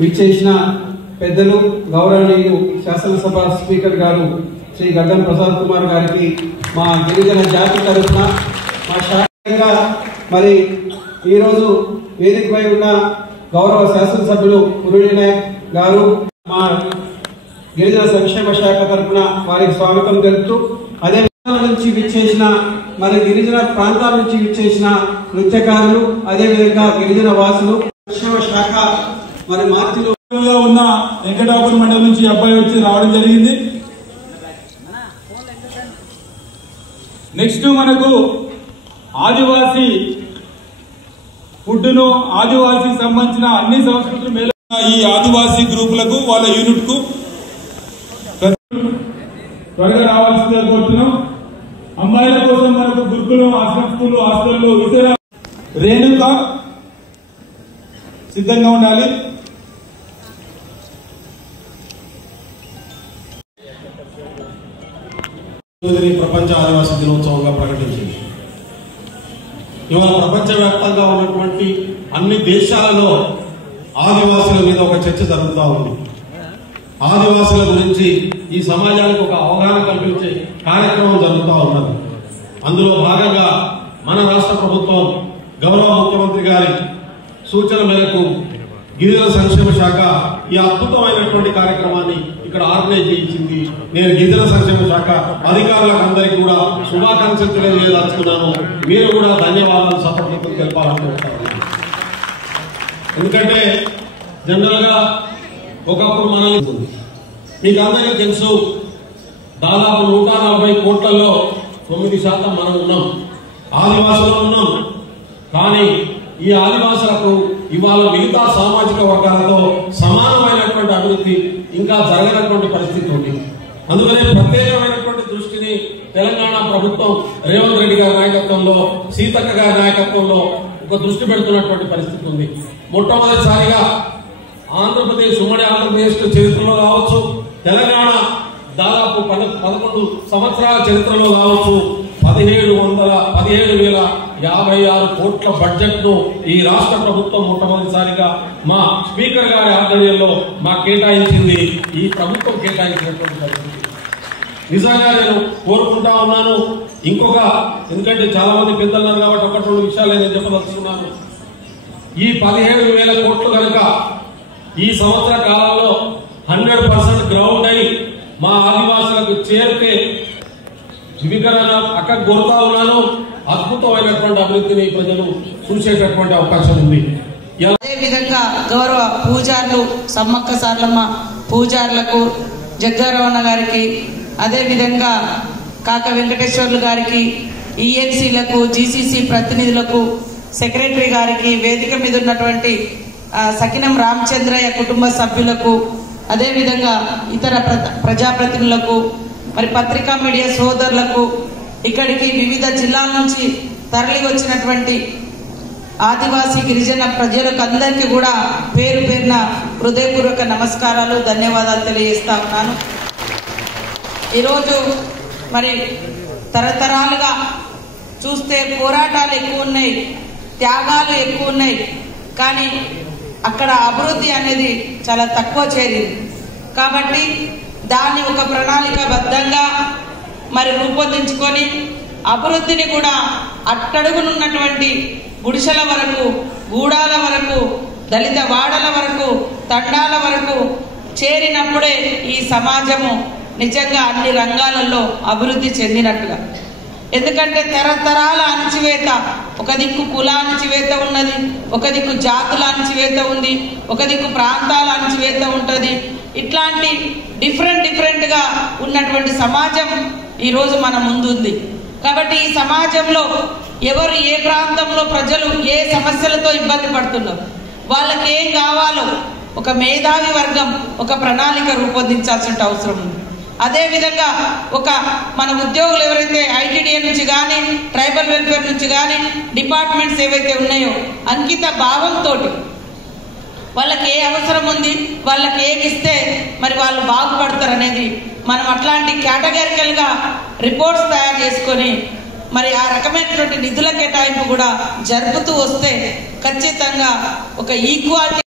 విచ్చేసిన పెద్దలు గౌరవనీయులు శాసనసభ స్పీకర్ గారు శ్రీ గడ్డం ప్రసాద్ కుమార్ గారికి మా గిరిజన జాతి తరఫున మా శాఖగా మరి ఈరోజు వేదికపై ఉన్న గౌరవ శాసనసభ్యులు మురళీ నాయక్ గారు మా గిరిజన సంక్షేమ శాఖ తరఫున వారికి స్వాగతం తెలుపుతూ అదే నుంచి విచ్చేసిన మరి గిరిజన ప్రాంతాల నుంచి విచ్చేసిన నృత్యకారులు అదేవిధంగా గిరిజన వాసులు సంక్షేమ శాఖ మరి మార్చిలో ఉన్న వెంకటాపురం మండలం నుంచి అబ్బాయి వచ్చి రావడం జరిగింది. నెక్స్ట్ మనకు ఆదివాసీ ఫుడ్ ను ఆదివాసీ సంబంధించిన అన్ని సంస్కృతులు మేలు ఈ ఆదివాసీ గ్రూపులకు వాళ్ళ యూనిట్ కు త్వరగా రావాల్సిందిగా కోరుతున్నాం. అమ్మాయిల కోసం మనకు గురుకులం ఆశ్రమ స్కూల్ హాస్టల్లో ఇతర రేణుక సిద్ధంగా ఉండాలి. ప్రపంచ ఆదివాసీ దినోత్సవంగా ప్రకటించింది. ఇవాళ ప్రపంచవ్యాప్తంగా ఉన్నటువంటి అన్ని దేశాలలో ఆదివాసుల మీద ఒక చర్చ జరుగుతూ ఉంది. ఆదివాసుల గురించి ఈ సమాజానికి ఒక అవగాహన కల్పించే కార్యక్రమం జరుగుతూ ఉన్నది. అందులో భాగంగా మన రాష్ట్ర ప్రభుత్వం గౌరవ ముఖ్యమంత్రి గారి సూచన మేరకు గిరిజన సంక్షేమ శాఖ ఈ అద్భుతమైనటువంటి కార్యక్రమాన్ని ఇక్కడ ఆర్గనైజ్ చేయించింది. నేను గిరిజన సంక్షేమ శాఖ అధికారులకు అందరికీ కూడా శుభాకాంక్షలు తెలియజేయదలుచుకున్నాను. మీరు కూడా ధన్యవాదాలు సపర్యతలు తెలపాలనుకుంటాను. ఎందుకంటే జనరల్ గా ఒకప్పుడు మనల్ని మీకు అందరికీ తెలుసు, దాదాపు 140 కోట్లలో 9% మనం ఉన్నాం, ఆదివాసులో ఉన్నాం. కానీ ఈ ఆదివాసులకు ఇవాళ మిగతా సామాజిక వర్గాలతో సమానమైనటువంటి అభివృద్ధి ఇంకా జరగనటువంటి పరిస్థితి ఉంది. అందుకనే ప్రత్యేకమైనటువంటి దృష్టిని తెలంగాణ ప్రభుత్వం రేవంత్ రెడ్డి గారి నాయకత్వంలో, సీతక్క గారి నాయకత్వంలో ఒక దృష్టి పెడుతున్నటువంటి పరిస్థితి ఉంది. మొట్టమొదటిసారిగా ఆంధ్రప్రదేశ్ ఉమ్మడి ఆంధ్రప్రదేశ్ చరిత్రలో కావచ్చు, తెలంగాణ దాదాపు 11 సంవత్సరాల చరిత్రలో కావచ్చు 17,056 కోట్ల బడ్జెట్ ను ఈ రాష్ట్ర ప్రభుత్వం మొట్టమొదటిసారిగా మా స్పీకర్ గారి ఆధ్వర్యంలో మాకు కేటాయించింది. ఈ ప్రభుత్వం కేటాయించినటువంటి పరిస్థితి నిజంగా నేను కోరుకుంటా ఉన్నాను. ఇంకొక ఎందుకంటే చాలా మంది పెద్దలున్నారు కాబట్టి 1-2 విషయాలు నేను చెప్పదలుచుకున్నాను. ఈ 17,000 కోట్లు కనుక ఈ సంవత్సర కాలంలో 100% గ్రౌండ్ అయి మా ఆదివాసులకు చేరితే వికరణ అక్కడ కోరుతా ఉన్నాను. అద్భుతమైనటువంటి అభివృద్ధిని ప్రజలు చూసేటటువంటి అవకాశం ఉంది. అదేవిధంగా గౌరవ పూజారులు సమ్మక్క సార్లమ్మ పూజారులకు, జగ్గారవణ గారికి, అదేవిధంగా కాక వెంకటేశ్వర్లు గారికి, ఈఎన్సీలకు, జీసీసీ ప్రతినిధులకు, సెక్రటరీ గారికి, వేదిక మీద ఉన్నటువంటి సకినం రామచంద్రయ్య కుటుంబ సభ్యులకు, అదేవిధంగా ఇతర ప్రజాప్రతినిధులకు, మరి పత్రికా మీడియా సోదరులకు, ఇక్కడికి వివిధ జిల్లాల నుంచి తరలి వచ్చినటువంటి ఆదివాసీ గిరిజన ప్రజలకు అందరికీ కూడా పేరు పేరున హృదయపూర్వక నమస్కారాలు, ధన్యవాదాలు తెలియజేస్తా ఉన్నాను. ఈరోజు మరి తరతరాలుగా చూస్తే పోరాటాలు ఎక్కువ ఉన్నాయి, త్యాగాలు ఎక్కువ ఉన్నాయి. కానీ అక్కడ అభివృద్ధి అనేది చాలా తక్కువ చేరింది. కాబట్టి దాన్ని ఒక ప్రణాళికాబద్ధంగా మరి రూపొందించుకొని అభివృద్ధిని కూడా అట్టడుగునున్నటువంటి గుడిసెల వరకు, గూడాల వరకు, దళిత వాడల వరకు, తండాల వరకు చేరినప్పుడే ఈ సమాజము నిజంగా అన్ని రంగాలలో అభివృద్ధి చెందినట్టుగా. ఎందుకంటే తరతరాల అణచివేత, ఒక దిక్కు కుల అణచివేత ఉన్నది, ఒక దిక్కు జాతుల అణచివేత ఉంది, ఒక దిక్కు ప్రాంతాల అణచివేత ఉంటుంది. ఇట్లాంటి డిఫరెంట్ గా ఉన్నటువంటి సమాజం ఈరోజు మన ముందు ఉంది. కాబట్టి ఈ సమాజంలో ఎవరు ఏ ప్రాంతంలో ప్రజలు ఏ సమస్యలతో ఇబ్బంది పడుతున్నారు, వాళ్ళకి ఏం కావాలో ఒక మేధావి వర్గం ఒక ప్రణాళిక రూపొందించాల్సిన అవసరం ఉంది. అదేవిధంగా ఒక మన ఉద్యోగులు ఎవరైతే ఐటీడీఏ నుంచి కానీ, ట్రైబల్ వెల్ఫేర్ నుంచి కానీ, డిపార్ట్మెంట్స్ ఏవైతే ఉన్నాయో అంకిత భావంతో వాళ్ళకి ఏ అవసరం ఉంది, వాళ్ళకి ఏమి ఇస్తే మరి వాళ్ళు బాగుపడతారు అనేది మనం అట్లాంటి కేటగిరికల్ గా రిపోర్ట్స్ తయారు చేసుకొని మరి ఆ రకమైనటువంటి నిధుల కేటాయింపు కూడా జరుపుతూ వస్తే ఖచ్చితంగా ఒక ఈక్వాలిటీ